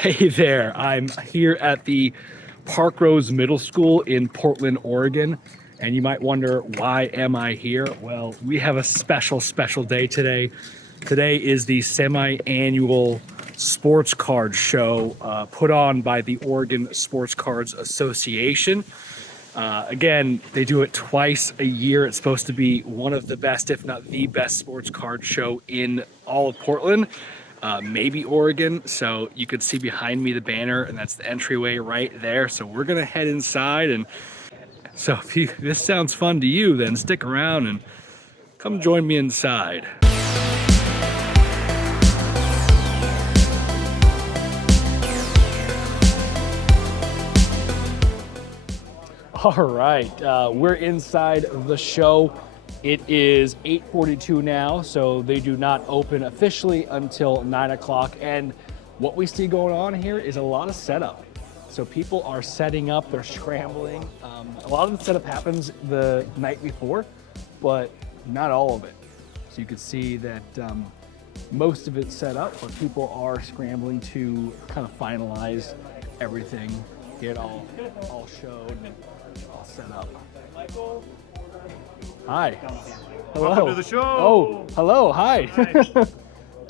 Hey there, I'm here at the Park Rose Middle School in Portland, Oregon. And you might wonder, why am I here? Well, we have a special day today. Today is the semi-annual sports card show put on by the Oregon Sports Cards Association. Again, they do it twice a year. It's supposed to be one of the best, if not the best, sports card show in all of Portland, maybe Oregon. So you could see behind me the banner, and that's the entryway right there. So we're gonna head inside, and so if this sounds fun to you, then stick around and come join me inside. All right, we're inside the show. It is 8:42 now, so they do not open officially until 9 o'clock. And what we see going on here is a lot of setup. So people are setting up, they're scrambling. A lot of the setup happens the night before, but not all of it. So you can see that most of it's set up, but people are scrambling to kind of finalize everything, get all showed and all set up. Hi. Hello. Welcome to the show. Oh, hello. Hi. Hi.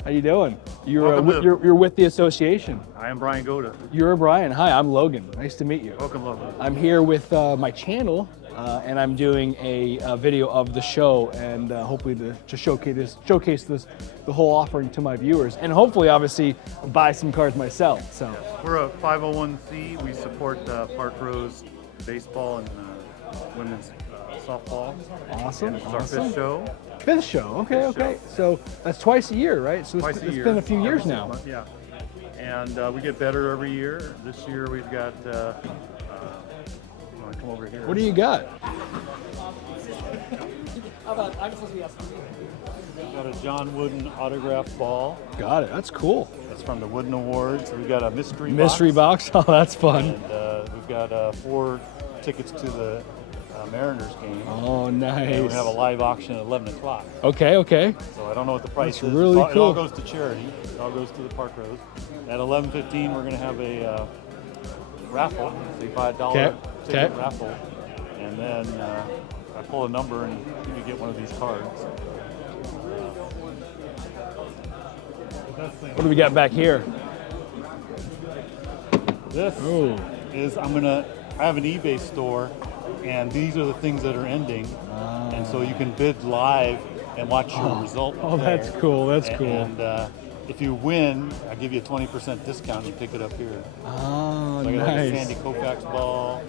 How you doing? You're Welcome you're with the association. I am Brian Goda. You're Brian. Hi, I'm Logan. Nice to meet you. Welcome, Logan. I'm here with my channel, and I'm doing a video of the show, and hopefully to showcase the whole offering to my viewers, and hopefully, obviously, buy some cards myself. So We're a 501c. We support Park Rose baseball and women's softball. awesome. And it's our Awesome. fifth show. Fifth show. Okay. Fifth Okay. So that's twice a year, right? So Twice it's a year. been a few Every years 6 now. months, yeah. And we get better every year. This year we've got. Come over here. What do you got? We've got a John Wooden autograph ball. Got it. That's cool. That's from the Wooden Awards. We've got a Mystery box. Oh, that's fun. And we've got 4 tickets to the Mariners game. Oh, nice. And we have a live auction at 11 o'clock. Okay. Okay. So I don't know what the price That's is. really It cool. all goes to charity. It all goes to the Park Rose. At 11:15, we're going to have a raffle. So you buy a $1 ticket Okay. raffle. And then I pull a number and you get one of these cards. What do we got back here? This Ooh. is, I have an eBay store, and these are the things that are ending. And so you can bid live and watch your result. Oh, there. that's cool. That's cool. And if you win, I give you a 20% discount. You pick it up here. Oh, So I got like a nice. Sandy Koufax ball,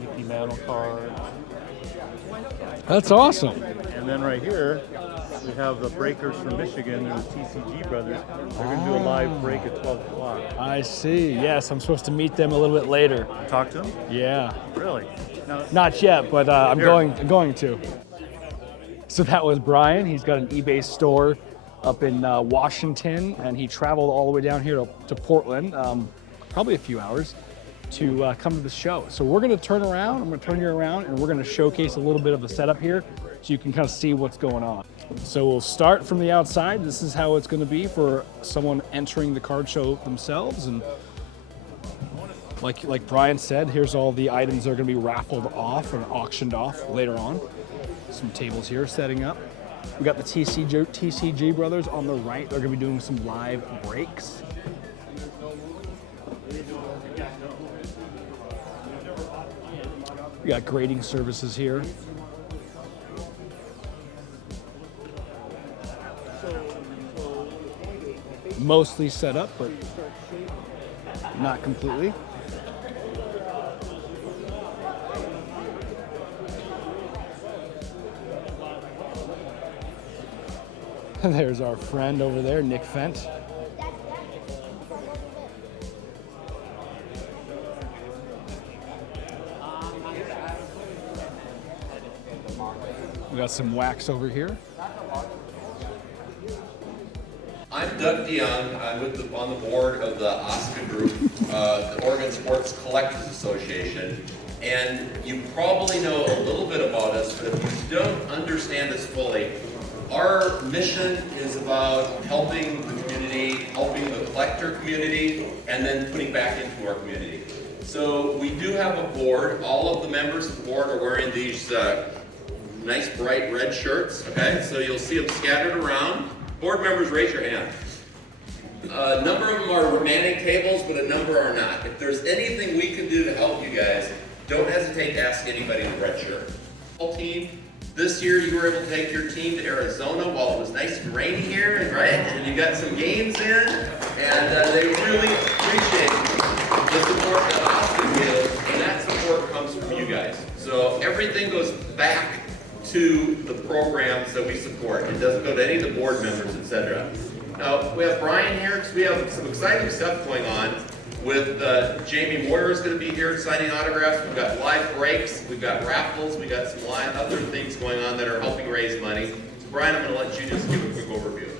Mickey Mantle card. That's awesome. And then right here, we have the Breakers from Michigan. They're the TCG brothers. They're going to do a live break at 12 o'clock. I see. Yes, I'm supposed to meet them a little bit later. Talk to them? Yeah. Really? No. Not yet, but I'm Here. going to. So that was Brian. He's got an eBay store up in Washington, and he traveled all the way down here to Portland, probably a few hours, to come to the show. So we're going to turn around. I'm going to turn you around, and we're going to showcase a little bit of the setup here, so you can kind of see what's going on. So we'll start from the outside. This is how it's going to be for someone entering the card show themselves, and like Brian said, here's all the items that are going to be raffled off and auctioned off later on. Some tables here setting up. We got the TCG brothers on the right. They're going to be doing some live breaks. We got grading services here. Mostly set up, but not completely. There's our friend over there, Nick Fent. We got some wax over here. I'm Doug DeYoung. I'm on the board of the OSCA group, the Oregon Sports Collectors Association. And you probably know a little bit about us, but if you don't understand us fully, our mission is about helping the community, helping the collector community and then putting back into our community. So we do have a board. All of the members of the board are wearing these nice bright red shirts, okay? So you'll see them scattered around. Board members, raise your hand. A number of them are romantic tables, but a number are not. If there's anything we can do to help you guys, don't hesitate to ask anybody in the red shirt. Team, this year you were able to take your team to Arizona while it was nice and rainy here, right? And you got some games in, and they really appreciate the support that Austin gives, and that support comes from you guys. So everything goes back to the programs that we support. It doesn't go to any of the board members, etc. Now, we have Brian here because we have some exciting stuff going on with Jamie Moyer is going to be here signing autographs. We've got live breaks, we've got raffles, we've got some other things going on that are helping raise money. So Brian, I'm going to let you just give a quick overview.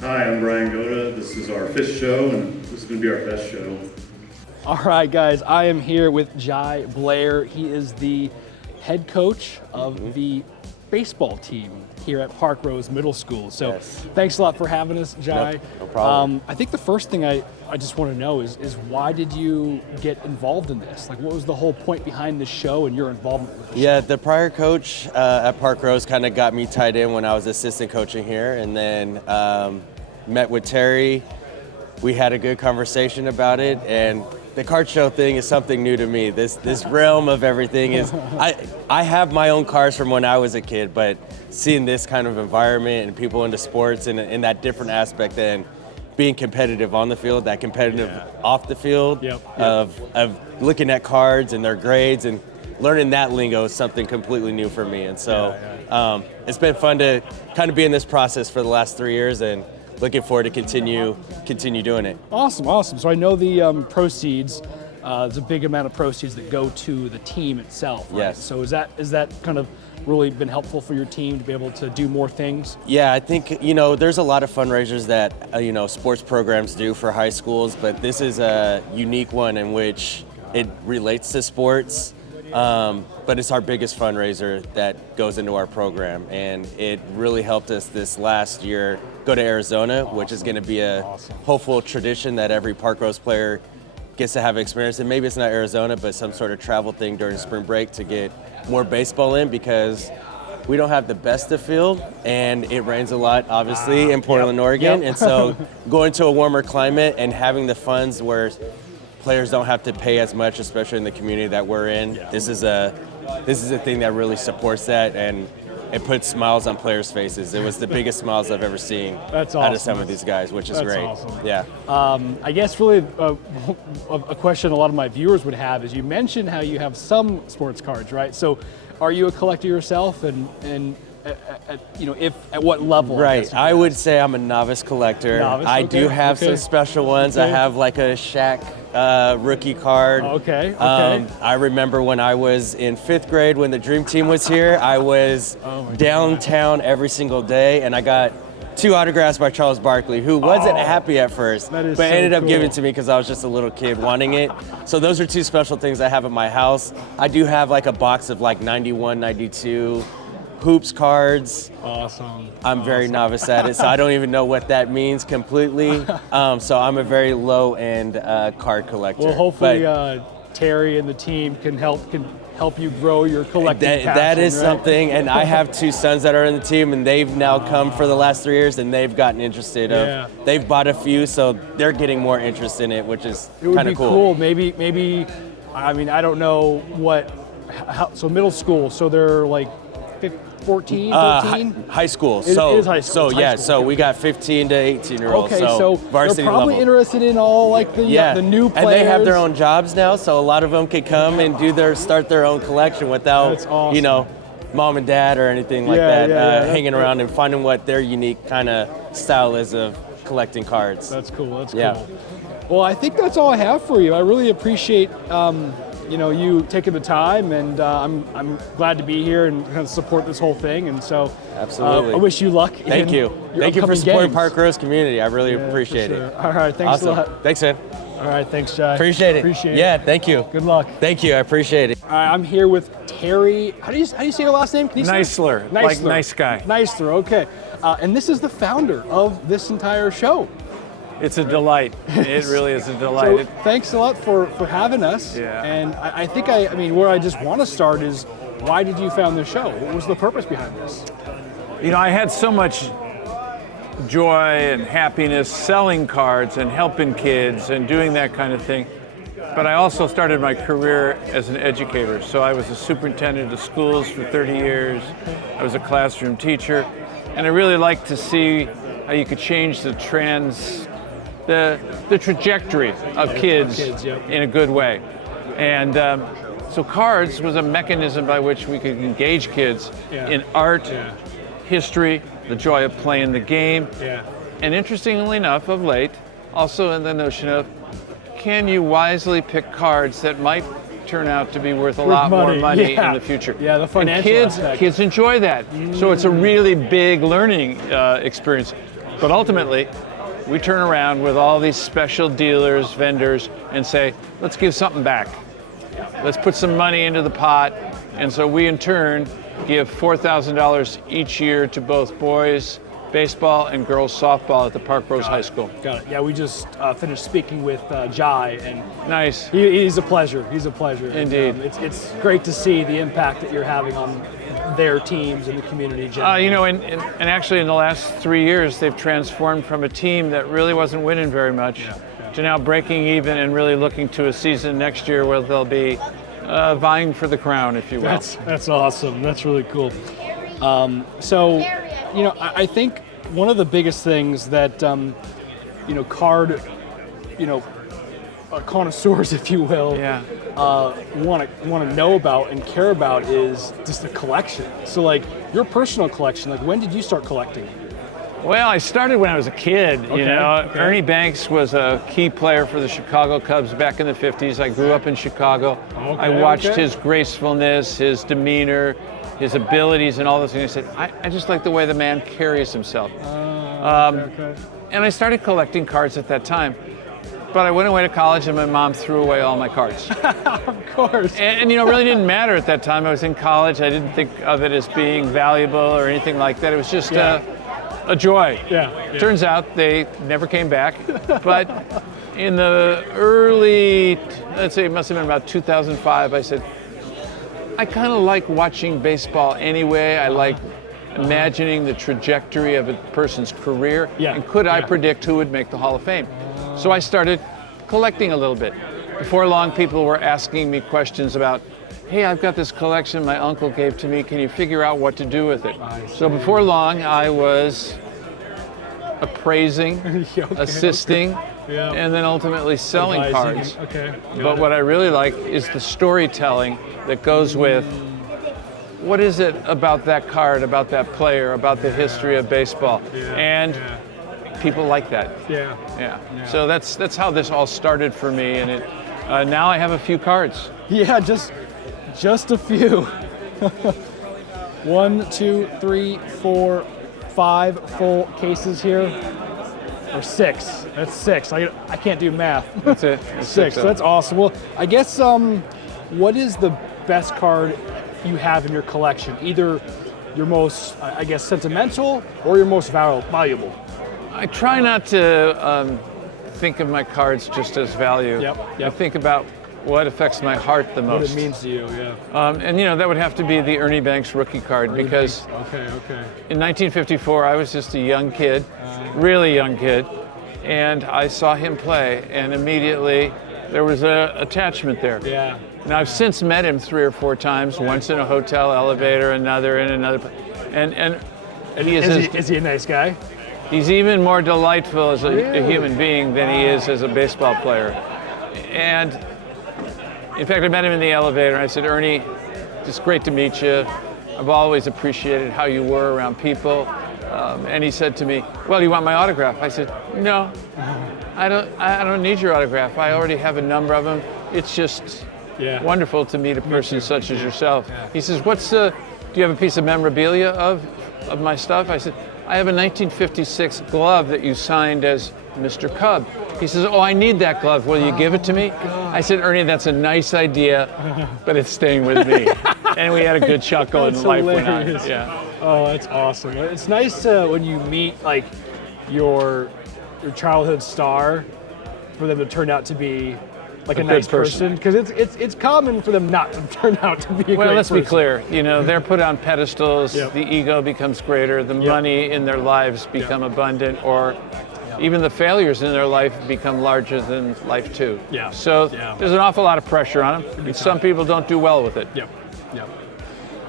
Hi, I'm Brian Goda. This is our 5th show, and this is going to be our best show. All right, guys, I am here with Jai Blair. He is the head coach of the baseball team here at Park Rose Middle School. So Yes. Thanks a lot for having us, Jai. No problem. I think the first thing I just want to know is why did you get involved in this? Like, what was the whole point behind the show and your involvement with the Yeah, the prior coach at Park Rose kind of got me tied in when I was assistant coaching here, and then met with Terry. We had a good conversation about it, and the card show thing is something new to me. This realm of everything is, I have my own cars from when I was a kid, but seeing this kind of environment and people into sports and in that different aspect than being competitive on the field, that competitive off the field, of looking at cards and their grades and learning that lingo is something completely new for me. And so it's been fun to kind of be in this process for the last 3 years, and looking forward to continue doing it. Awesome. So I know the proceeds, there's a big amount of proceeds that go to the team itself, right? Yes. So is that kind of really been helpful for your team to be able to do more things? Yeah, I think, there's a lot of fundraisers that, sports programs do for high schools, but this is a unique one in which it relates to sports, but it's our biggest fundraiser that goes into our program, and it really helped us this last year go to Arizona, which is going to be a hopeful tradition that every Park Rose player gets to have experience. And maybe it's not Arizona, but some sort of travel thing during spring break to get more baseball in, because we don't have the best of field, and it rains a lot, obviously, in Portland, Oregon. And so going to a warmer climate and having the funds where players don't have to pay as much, especially in the community that we're in, this is a thing that really supports that, and it puts smiles on players' faces. It was the biggest smiles I've ever seen out of some of these guys, which is great. Awesome. Yeah. I guess really a question a lot of my viewers would have is, you mentioned how you have some sports cards, right? So are you a collector yourself, and at what level? Right. I would say I'm a novice collector. I do have some special ones. I have like a Shaq rookie card. Okay. I remember when I was in 5th grade when the Dream Team was here, I was downtown every single day, and I got 2 autographs by Charles Barkley, who wasn't happy at first, but ended up giving it to me because I was just a little kid wanting it. So those are 2 special things I have at my house. I do have like a box of like 91, 92 hoops cards. Awesome. I'm very novice at it, so I don't even know what that means completely. So I'm a very low-end card collector. Well, hopefully Terry and the team can help you grow your collecting passion, that is right? something, and I have 2 sons that are in the team, and they've now come for the last 3 years, and they've gotten interested. They've bought a few, so they're getting more interest in it, which is kind of cool. Maybe, I mean, I don't know so middle school, so they're like 14, 13? High school. It is high school. So we got 15 to 18-year-olds. Okay, so varsity they're probably level. interested in all like the new players. And they have their own jobs now, so a lot of them could come and start their own collection without, That's awesome. mom and dad or anything like that, hanging around and finding what their unique kind of style is of collecting cards. That's cool. Cool. Well, I think that's all I have for you. I really appreciate you taking the time, and I'm glad to be here and kind of support this whole thing. And so, absolutely, I wish you luck. Thank you for supporting Park Rose community. I really appreciate it. All right, thanks a lot. Thanks, man. All All right, thanks, Jai. Appreciate it. Appreciate Yeah, it. thank you. Good luck. Thank you. I appreciate it. All right, I'm here with Terry. How do you say your last name? Can you say it? Neisler, like nice guy. Neisler, okay. And this is the founder of this entire show. It's a delight. It really is a So delight. thanks a lot for having us. Yeah. And I think I mean, where I just want to start is, why did you found this show? What was the purpose behind this? You know, I had so much joy and happiness selling cards and helping kids and doing that kind of thing. But I also started my career as an educator. So I was a superintendent of schools for 30 years. I was a classroom teacher. And I really liked to see how you could change the trajectory of kids yep. in a good way. And so cards was a mechanism by which we could engage kids Yeah. in art, Yeah. history, the joy of playing the game, Yeah. and interestingly enough, of late, also in the notion of, can you wisely pick cards that might turn out to be worth a lot more money yeah. in the future? Yeah, the financial and kids, aspect. kids enjoy that. So it's a really big learning experience. But ultimately, we turn around with all these special dealers, vendors, and say, let's give something back. Let's put some money into the pot. And so we, in turn, give $4,000 each year to both boys baseball and girls softball at the Park Rose High School. Got it. Yeah, we just finished speaking with Jai, and Nice. he's a pleasure. He's a pleasure. Indeed. And, it's great to see the impact that you're having on their teams and the community generally. You know, and actually in the last 3 years, they've transformed from a team that really wasn't winning very much to now breaking even and really looking to a season next year where they'll be vying for the crown, if you will. That's awesome. That's really cool. So, you know, I think one of the biggest things that, you know, card, you know, connoisseurs, if you will, Yeah. want to know about and care about is just the collection. So, like, your personal collection, like, when did you start collecting? Well, I started when I was a kid, you Okay, know. okay. Ernie Banks was a key player for the Chicago Cubs back in the 50s. I grew up in Chicago. I watched okay. his gracefulness, his demeanor, his abilities, and all those things. I said, I just like the way the man carries himself. Okay. And I started collecting cards at that time. But I went away to college and my mom threw away all my cards. Of course. And you know, it really didn't matter at that time. I was in college. I didn't think of it as being valuable or anything like that. It was just a joy. Yeah. Turns out they never came back. But in the early, let's say it must have been about 2005, I said, I kind of like watching baseball anyway. I like imagining the trajectory of a person's career. Yeah. And could I Yeah. predict who would make the Hall of Fame? So I started collecting a little bit. Before long, people were asking me questions about, hey, I've got this collection my uncle gave to me. Can you figure out what to do with it? So before long, I was appraising, assisting, Yeah. and then ultimately selling Advising. cards. Okay. But what I really like is the storytelling that goes with what is it about that card, about that player, about the history of baseball. And people like that. Yeah. Yeah. So that's how this all started for me, and it now I have a few cards. Yeah, just a few. 1, 2, 3, 4, 5 full cases here. Or 6. That's 6. I can't do math. That's it. That's 6. it. That's awesome. Well, I guess what is the best card you have in your collection? Either your most, I guess, sentimental or your most valuable. I try not to think of my cards just as value. Yep. I think about what affects my heart the most. What it means to you, yeah. And you know, that would have to be the Ernie Banks rookie card because Okay. in 1954 I was just a young kid, really young kid, and I saw him play, and immediately there was an attachment there. Yeah. Now I've since met him 3 or 4 times, once in a hotel elevator, another in another, and he Is he a nice guy? he's even more delightful as a human being than he is as a baseball player. And in fact, I met him in the elevator and I said, Ernie, just great to meet you. I've always appreciated how you were around people. And he said to me, well, you want my autograph? I said, no, I don't need your autograph. I already have a number of them. It's just wonderful to meet a person such as yourself. He says, do you have a piece of memorabilia of my stuff? I said, I have a 1956 glove that you signed as Mr. Cub. He says, oh, I need that glove. Will you give it to me? I said, Ernie, that's a nice idea, but it's staying with me. And we had a good chuckle and life went on. Yeah. Oh, that's awesome. It's nice to, when you meet like your childhood star, for them to turn out to be like a nice person, because it's common for them not to turn out to be a great person. Well, let's be clear. You know, they're put on pedestals. Yep. The ego becomes greater. The money in their lives become abundant, or even the failures in their life become larger than life too. Yeah. So there's an awful lot of pressure on them. And some people don't do well with it. Yep.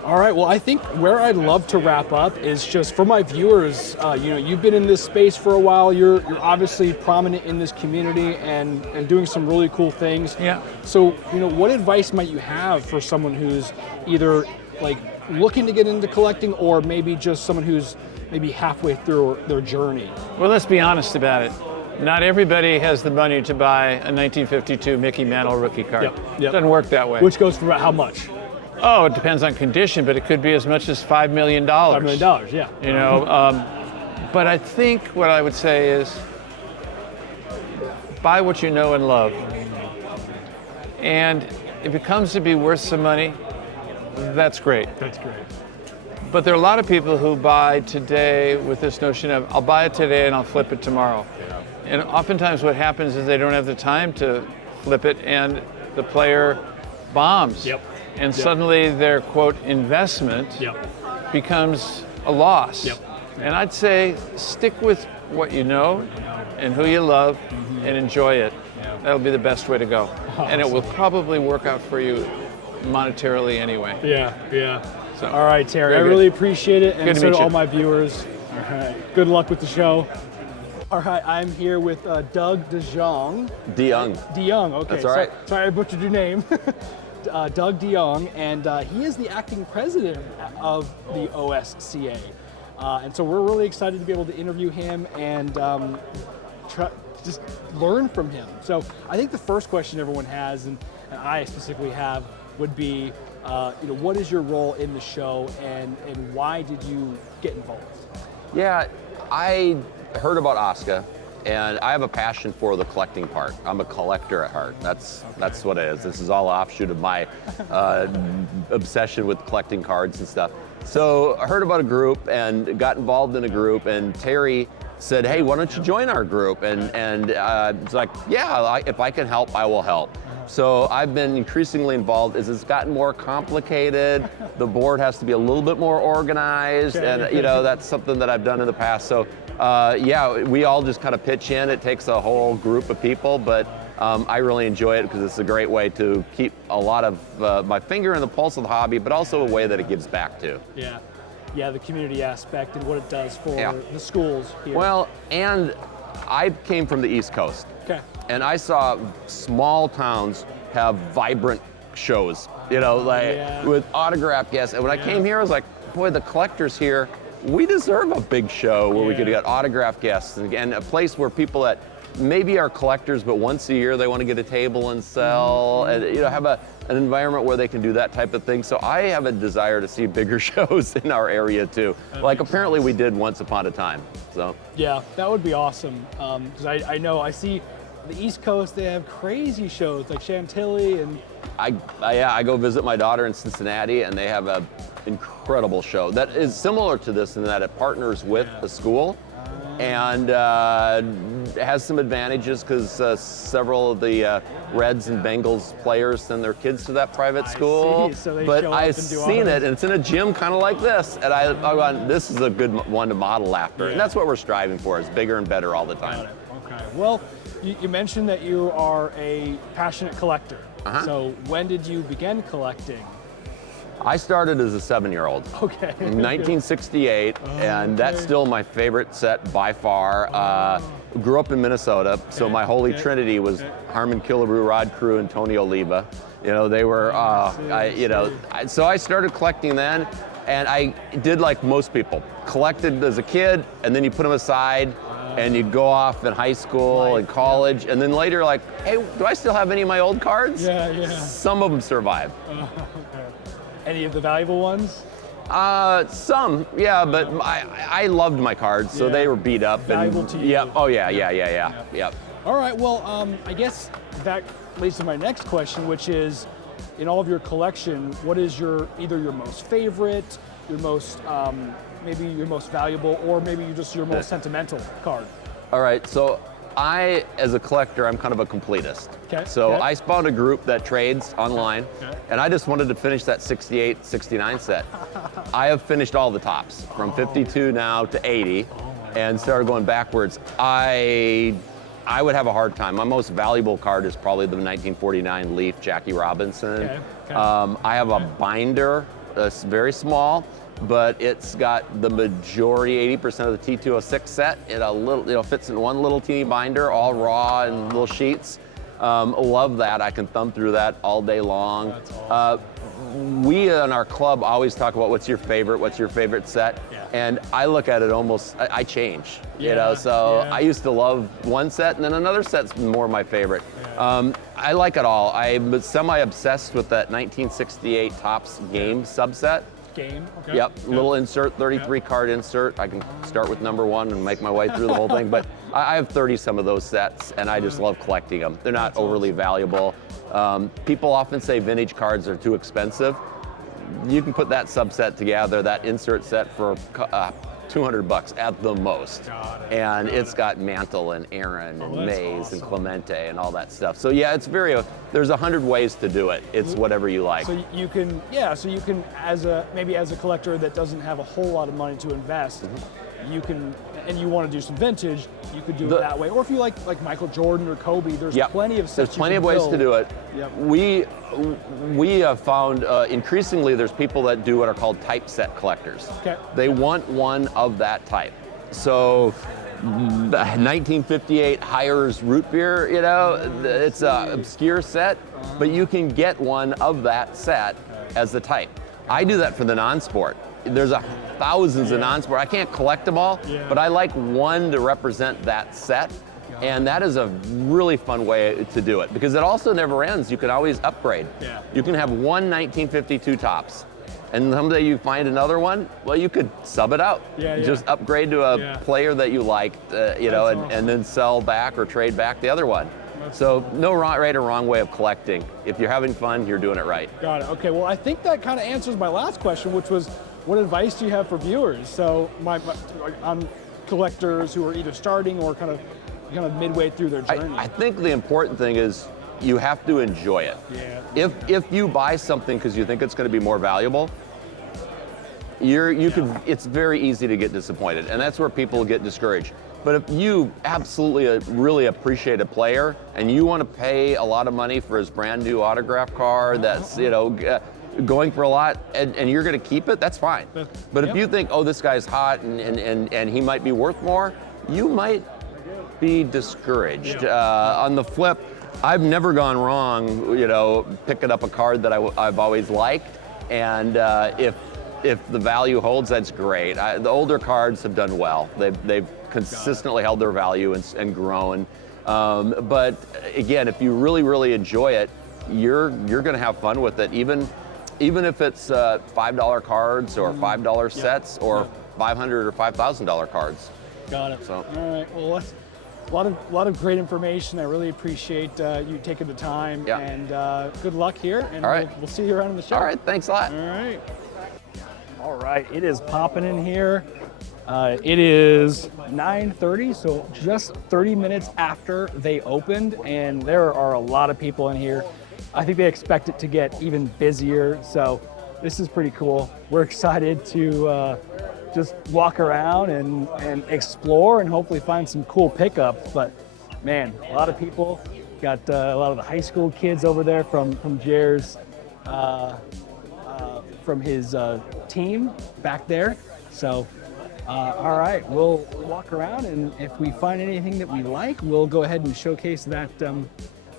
All right, well, I think where I'd love to wrap up is just for my viewers, you've been in this space for a while. You're obviously prominent in this community and doing some really cool things. Yeah. So, what advice might you have for someone who's either like looking to get into collecting, or maybe just someone who's maybe halfway through their journey? Well, let's be honest about it. Not everybody has the money to buy a 1952 Mickey Mantle rookie card. Yep. Doesn't work that way. Which goes for about how much? Oh, it depends on condition, but it could be as much as $5 million. $5 million, yeah. You know, but I think what I would say is buy what you know and love. And if it comes to be worth some money, that's great. That's great. But there are a lot of people who buy today with this notion of, I'll buy it today and I'll flip it tomorrow. Yeah. And oftentimes what happens is they don't have the time to flip it, and the player bombs. Yep. And suddenly their, quote, investment becomes a loss. Yep. And I'd say stick with what you know and who you love and enjoy it. Yeah. That'll be the best way to go. Awesome. And it will probably work out for you monetarily anyway. Yeah. So, all right, Terry, I really appreciate it, and so do all my viewers. All right, good luck with the show. All right, I'm here with Doug DeJong. DeYoung, okay. That's all right. Sorry I butchered your name. Doug DeYoung, and he is the acting president of the OSCA. And so we're really excited to be able to interview him and just learn from him. So I think the first question everyone has, and I specifically have, would be, what is your role in the show, and why did you get involved? Yeah, I heard about OSCA, and I have a passion for the collecting part. I'm a collector at heart. That's what it is. This is all offshoot of my obsession with collecting cards and stuff. So I heard about a group and got involved in a group, and Terry said, hey, why don't you join our group? And it's like, yeah, if I can help, I will help. So I've been increasingly involved as it's gotten more complicated. The board has to be a little bit more organized, and that's something that I've done in the past. So we all just kind of pitch in. It takes a whole group of people, but I really enjoy it because it's a great way to keep a lot of my finger in the pulse of the hobby, but also a way that it gives back to. Yeah, the community aspect and what it does for the schools here. Well, and I came from the East Coast. Okay. And I saw small towns have vibrant shows, with autograph guests. And when I came here, I was like, boy, the collectors here, we deserve a big show where we could get autograph guests and a place where people that maybe are collectors, but once a year they want to get a table and sell, and have an environment where they can do that type of thing. So I have a desire to see bigger shows in our area too. Like apparently we did once upon a time. So yeah, that would be awesome. Because I know I see the East Coast, they have crazy shows like Chantilly, and I go visit my daughter in Cincinnati, and they have an incredible show that is similar to this in that it partners with a school. And has some advantages because several of the Reds and Bengals players send their kids to that private school. So but I've seen it, and it's in a gym kind of like this, and I thought this is a good one to model after. And that's what we're striving for, is bigger and better all the time. Okay. Well, you mentioned that you are a passionate collector. So when did you begin collecting? I started as a 7-year-old. Okay. In 1968, and that's still my favorite set by far. Grew up in Minnesota, so my holy trinity was Harmon Killebrew, Rod Crew, and Tony Oliva. They were, so I started collecting then, and I did like most people. Collected as a kid, and then you put them aside, and you go off in high school and college, and then later like, hey, do I still have any of my old cards? Yeah. Some of them survive. Any of the valuable ones? Some, yeah, but I loved my cards, so Yeah. they were beat up. Valuable to you. Yeah. Oh yeah. Yep. All right, well, I guess that leads to my next question, which is, in all of your collection, what is either your most favorite, your most, maybe your most valuable, or maybe just your most sentimental card? All right, so as a collector, I'm kind of a completist. Okay, So okay. I spawned a group that trades online, Okay. and I just wanted to finish that 68, 69 set. I have finished all the tops, from 52 now to 80, and started going backwards. I would have a hard time. My most valuable card is probably the 1949 Leaf Jackie Robinson. Okay, okay. I have a binder that's very small, but it's got the majority, 80% of the T206 set in a little, fits in one little teeny binder, all raw and little sheets. Love that. I can thumb through that all day long. That's awesome. We in our club always talk about what's your favorite set, Yeah. and I look at it almost, I change, Yeah, so yeah. I used to love one set, and then another set's more my favorite. I like it all. I'm semi-obsessed with that 1968 Topps game subset. Game, okay. Yep, Good. little insert, 33 card insert. I can start with number 1 and make my way through the whole thing. But I have 30 some of those sets, and I just love collecting them. They're not overly valuable. People often say vintage cards are too expensive. You can put that subset together, that insert set, for $200 at the most. Got it. And it's got Mantle and Aaron and that's Mays awesome. and Clemente and all that stuff. So yeah, it's there's 100 ways to do it. It's whatever you like. So you can, maybe as a collector that doesn't have a whole lot of money to invest, Mm-hmm. you can, and you want to do some vintage, you could do it that way. Or if you like Michael Jordan or Kobe, there's Yep. plenty of sets. There's plenty of ways to do it. Yep. We have found increasingly there's people that do what are called typeset collectors. Okay. They want one of that type. So 1958 Hires root beer, it's an obscure set, but you can get one of that set as the type. I do that for the non-sport. There's thousands of non-sport. I can't collect them all, Yeah. but I like one to represent that set. And that is a really fun way to do it because it also never ends. You can always upgrade. Yeah. You can have one 1952 Topps, and someday you find another one. Well, you could sub it out. Yeah, yeah. Just upgrade to a Yeah. player that you liked, and then sell back or trade back the other one. So no right or wrong way of collecting. If you're having fun, you're doing it right. Got it. Okay. Well, I think that kind of answers my last question, which was, what advice do you have for viewers? So on collectors who are either starting or kind of midway through their journey. I think the important thing is you have to enjoy it. Yeah. If you buy something because you think it's going to be more valuable, it's very easy to get disappointed, and that's where people get discouraged. But if you absolutely really appreciate a player and you want to pay a lot of money for his brand new autograph card that's going for a lot, and you're going to keep it, that's fine. But if you think, oh, this guy's hot and he might be worth more, you might be discouraged. On the flip, I've never gone wrong, picking up a card that I've always liked, and if the value holds, that's great. The older cards have done well. They've consistently held their value and grown. But again, if you really, really enjoy it, you're going to have fun with it, even if it's $5 cards or $5 sets or $500 or $5,000 cards. Got it. So. All right. Well, that's a lot of great information. I really appreciate you taking the time. Yeah. And good luck here. And All right. we'll see you around in the show. All right, thanks a lot. All right. All right, it is popping in here. It is 9:30, so just 30 minutes after they opened, and there are a lot of people in here. I think they expect it to get even busier, so this is pretty cool. We're excited to just walk around and explore and hopefully find some cool pickups. But man, a lot of people. Got a lot of the high school kids over there from Jer's from his team back there. So, all right, we'll walk around, and if we find anything that we like, we'll go ahead and showcase that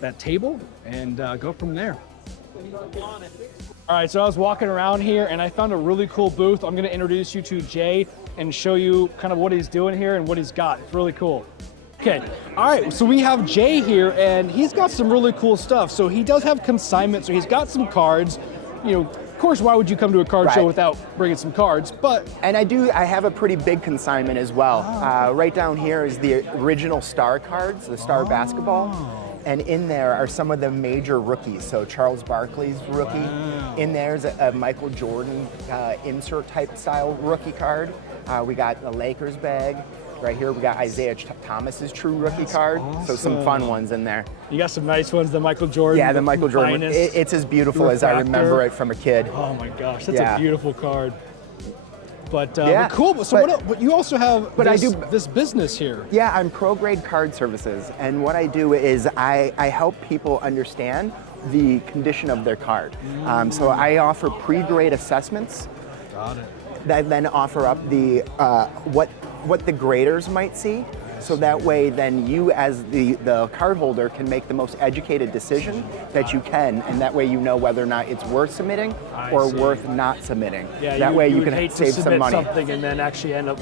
that table and go from there. All right, so I was walking around here and I found a really cool booth. I'm gonna introduce you to Jay and show you kind of what he's doing here and what he's got. It's really cool. Okay, all right, so we have Jay here and he's got some really cool stuff. So he does have consignment, so he's got some cards, of course, why would you come to a card show Right. without bringing some cards? But And I have a pretty big consignment as well. Right down here is the original Star cards, the Star basketball. And in there are some of the major rookies. So Charles Barkley's rookie. In there's a Michael Jordan insert type style rookie card. We got the Lakers bag. Right here we got Isaiah Thomas's true rookie card. So some fun ones in there. you got some nice ones, the Michael Jordan. Yeah, the Michael Jordan one. finest. It's as beautiful as I remember Refractor. it from a kid. Oh my gosh, that's Yeah. a beautiful card. But, Yeah, but cool. So but you also have but I this business here. Yeah, I'm Pro Grade Card Services, and what I do is I help people understand the condition of their card. So I offer pre-grade assessments. Got it. That then offer up the what the graders might see. So that way, then you as the card holder can make the most educated decision that you can, and that way you know whether or not it's worth submitting or worth not submitting. Yeah, that way you would can hate save to some submit money. something and then actually end up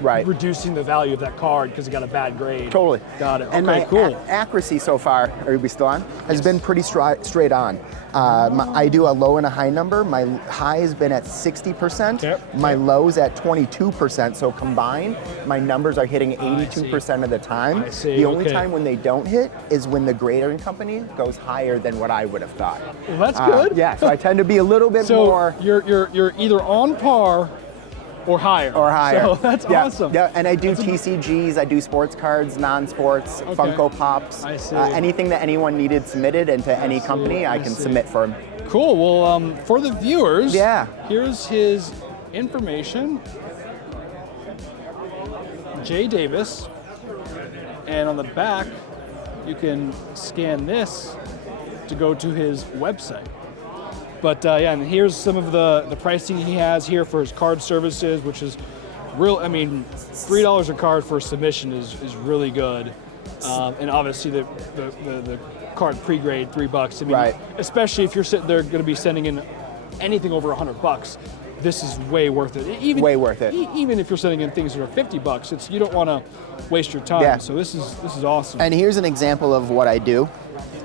Right. reducing the value of that card because it got a bad grade. Totally. Got it. And Okay, my cool. accuracy so far, are we still on? Has been pretty straight on. I do a low and a high number. My high has been at 60%. Yep. My low's at 22%. So combined, my numbers are hitting 82% of the time. I see, The only okay. time when they don't hit is when the grading company goes higher than what I would have thought. Well, that's good. Yeah, so I tend to be a little bit So more. you're either on par or higher. Or higher. So that's Yeah, awesome. Yeah, and I do TCGs, I do sports cards, non-sports, Okay. Funko Pops. I see. Anything that anyone needed submitted into any company, I can see. submit for them. Cool. Well, for the viewers, Yeah. here's his information. Jay Davis. And on the back, you can scan this to go to his website. But yeah, and here's some of the pricing he has here for his card services, which is real. I mean, $3 a card for a submission is really good. And obviously the card pre-grade, $3. I mean, Right. especially if you're sitting there going to be sending in anything over $100. This is way worth it. Even, Way worth it. Even if you're sending in things that are $50, it's you don't want to waste your time. Yeah. So this is awesome. And here's an example of what I do.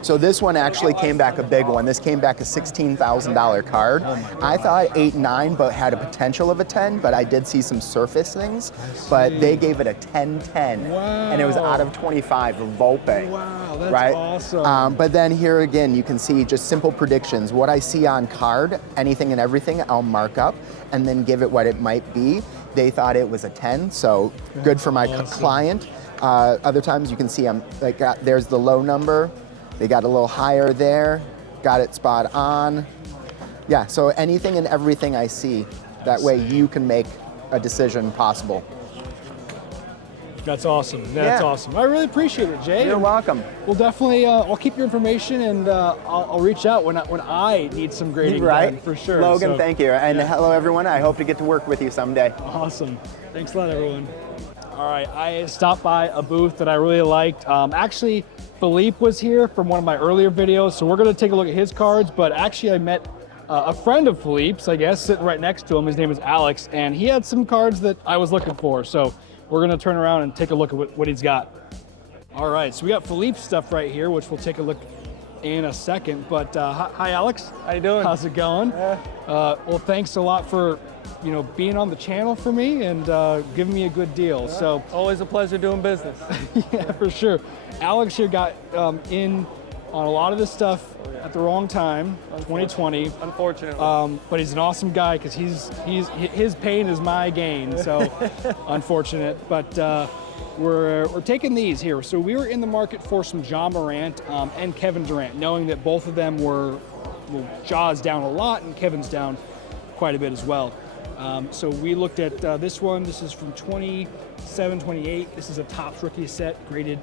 So this one actually came back a big one. This came back a $16,000 card. I thought 8-9, but had a potential of a 10, but I did see some surface things. But they gave it a 10-10. Wow. And it was out of 25, Volpe. Wow, that's right? awesome. But then here again, you can see just simple predictions. What I see on card, anything and everything, I'll mark up and then give it what it might be. They thought it was a 10, so good for my client. Other times you can see there's the low number. They got a little higher there, got it spot on. Yeah, so anything and everything I see, that way you can make a decision possible. That's awesome. That's Yeah. awesome. I really appreciate it, Jay. You're welcome. We'll definitely, I'll keep your information and I'll reach out when I need some grading Right? done, for sure. Logan, So, thank you. And yeah. hello, everyone. I hope to get to work with you someday. Awesome. Thanks a lot, everyone. All right, I stopped by a booth that I really liked. Actually, Philippe was here from one of my earlier videos, so we're gonna take a look at his cards, but actually I met a friend of Philippe's, I guess, sitting right next to him. His name is Alex, and he had some cards that I was looking for, so we're gonna turn around and take a look at what he's got. All right, so we got Philippe's stuff right here, which we'll take a look in a second, but hi, Alex. How you doing? How's it going? Well, thanks a lot for being on the channel for me and giving me a good deal. So Always a pleasure doing business. yeah, for sure. Alex here got in on a lot of this stuff at the wrong time, 2020. Unfortunately. But he's an awesome guy because his pain is my gain. So unfortunate, but we're taking these here. So we were in the market for some Ja Morant and Kevin Durant, knowing that both of them were, well, Ja's down a lot and Kevin's down quite a bit as well. So we looked at this one. This is from 27, 28. This is a Topps rookie set, graded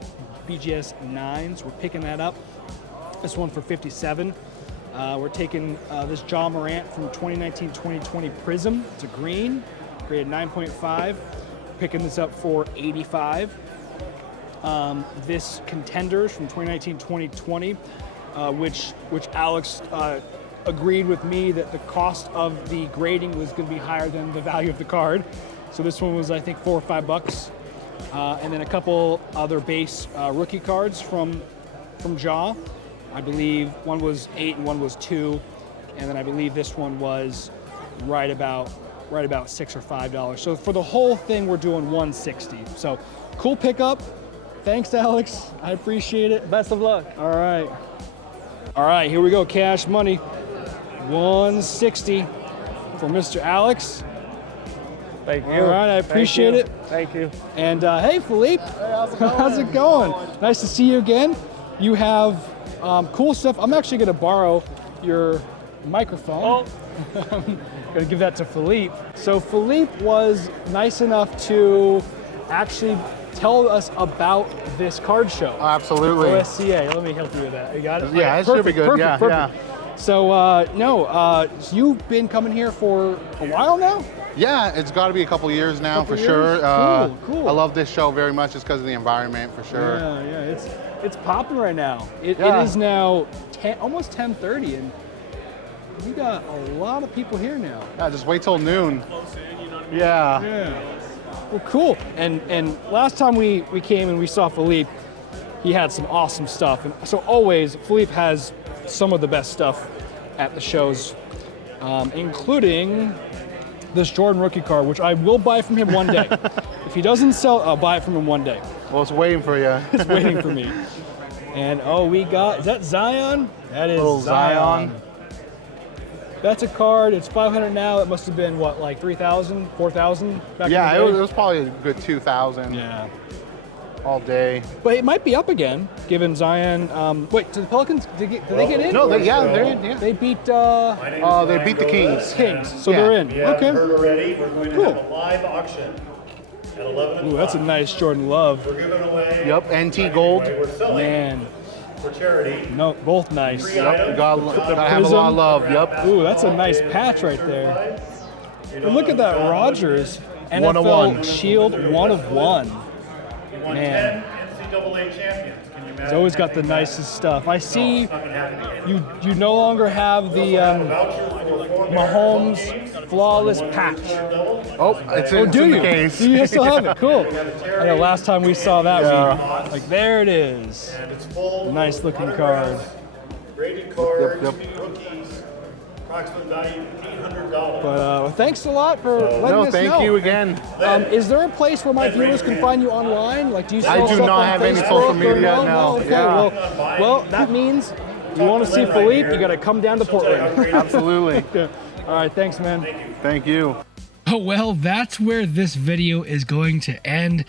BGS 9s. We're picking that up. This one for 57. We're taking this Ja Morant from 2019-2020 Prism. It's a green, graded 9.5. Picking this up for 85. This Contenders from 2019-2020, which Alex agreed with me that the cost of the grading was going to be higher than the value of the card. So this one was, I think, $4 or $5. And then a couple other base rookie cards from Ja. I believe one was 8 and one was 2. and then I believe this one was right about $6 or $5. So for the whole thing, we're doing $160. So cool pickup. Thanks, Alex. I appreciate it. Best of luck. All right. All right, here we go. Cash money. $160 for Mr. Alex. Thank you. All right, I appreciate it. Thank you. And hey, Philippe. Hey, how's it going? Nice to see you again. You have cool stuff. I'm actually going to borrow your microphone. Oh. I'm going to give that to Philippe. So Philippe was nice enough to actually tell us about this card show. Absolutely. OSCA. Let me help you with that. You got it? Yeah, it should be good. Perfect, Yeah, perfect. So, you've been coming here for a while now? yeah. It's got to be a couple years now for sure. Cool. I love this show very much just because of the environment for sure. Yeah. It's popping right now. It Yeah. is now almost 10:30, and we got a lot of people here now. Yeah, just wait till noon. Yeah. Yeah. Well, cool. And last time we came and we saw Philippe, he had some awesome stuff. And so always, Philippe has some of the best stuff at the shows, including this Jordan rookie card, which I will buy from him one day. If he doesn't sell, I'll buy it from him one day. Well, it's waiting for you. It's waiting for me. And is that Zion? That is Little Zion. That's a card. It's 500 now. It must have been what, like 3,000, 4,000 back Yeah, in the day? it was probably a good 2,000 Yeah. all day. But it might be up again, given Zion. Wait, did the Pelicans, did they get in? No, they're in. Yeah. They beat They beat the Kings. so Yeah. they're in. You haven't Okay. heard already, we're going to Cool. have a live auction at 11 Ooh, that's a nice Jordan Love. We're giving away. Yep, NT gold. We're selling Man, for charity. no, both nice. Yep, you gotta have a lot of love. Yep. Ooh, that's a nice patch right there. And look at that Rodgers NFL 101. Shield 1/1. We won Man. 10 NCAA champions. Can you imagine? He's always got the nicest stuff. I see It's not gonna happen again. you no longer have the Voucher for 4 Mahomes flawless patch. Oh, it's Or in do the you? case. Do you still have it? Cool. I know last time we saw that, Yeah. like there it is. And it's full. Nice of looking autographs, card. Graded cards, Yep. rookies, approximate value $800. But thanks a lot for letting No, us know. thank you again. Is there a place where my viewers can find you online? Like, do you sell I do stuff not on have any Facebook social or media, no. Okay, Yeah. well, that means you want to see Philippe, you got to come down to Portland. Absolutely. All right, thanks, man. Thank you. Oh, well, that's where this video is going to end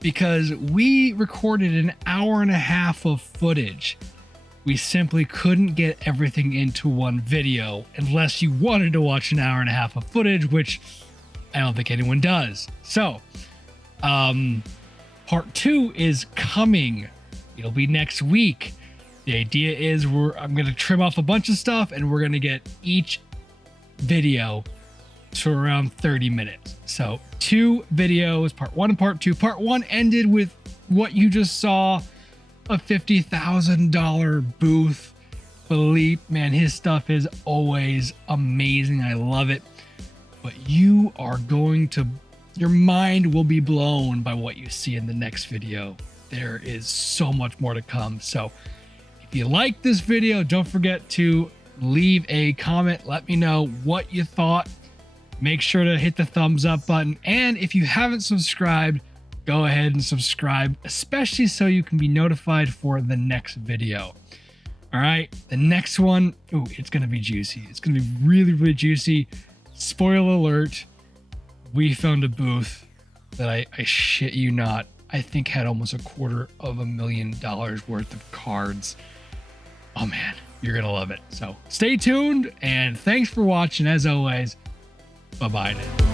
because we recorded an hour and a half of footage. We simply couldn't get everything into one video unless you wanted to watch an hour and a half of footage, which I don't think anyone does. So, part 2 is coming. It'll be next week. The idea is I'm going to trim off a bunch of stuff and we're going to get each video to around 30 minutes. So 2 videos, part 1 and part 2. Part 1 ended with what you just saw, a $50,000 booth. Philippe, man, his stuff is always amazing. I love it. But your mind will be blown by what you see in the next video. There is so much more to come. So if you like this video, don't forget to leave a comment. Let me know what you thought. Make sure to hit the thumbs up button. And if you haven't subscribed, go ahead and subscribe, especially so you can be notified for the next video. All right, the next one, ooh, it's gonna be juicy. It's gonna be really, really juicy. Spoiler alert, we found a booth that I shit you not, I think had almost $250,000 worth of cards. Oh man, you're gonna love it. So stay tuned and thanks for watching as always. Bye-bye now.